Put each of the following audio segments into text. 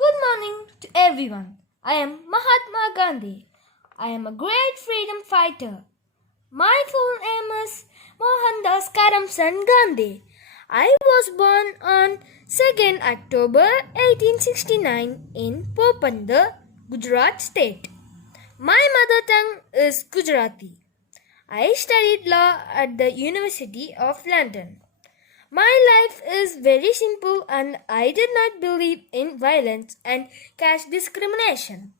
Good morning to everyone. I am Mahatma Gandhi. I am a great freedom fighter. My full name is Mohandas Karamchand Gandhi. I was born on 2nd October 1869 in Popandar, Gujarat state. My mother tongue is Gujarati. I studied law at the University of London. My life is very simple and I did not believe in violence and caste discrimination.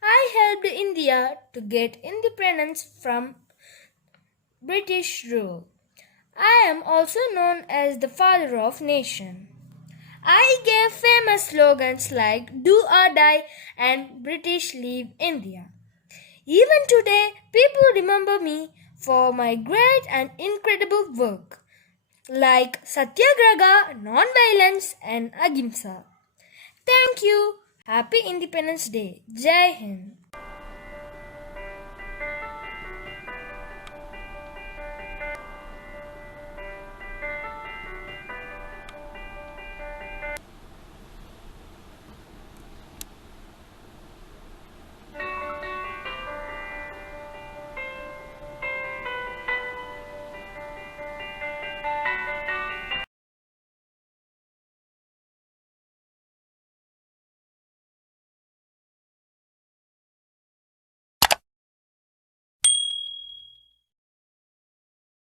I helped India to get independence from British rule. I am also known as the father of nation. I gave famous slogans like do or die and British leave India. Even today, people remember me for my great and incredible work like Satyagraha, non-violence and Ahimsa. Thank you. Happy Independence Day. Jai Hind.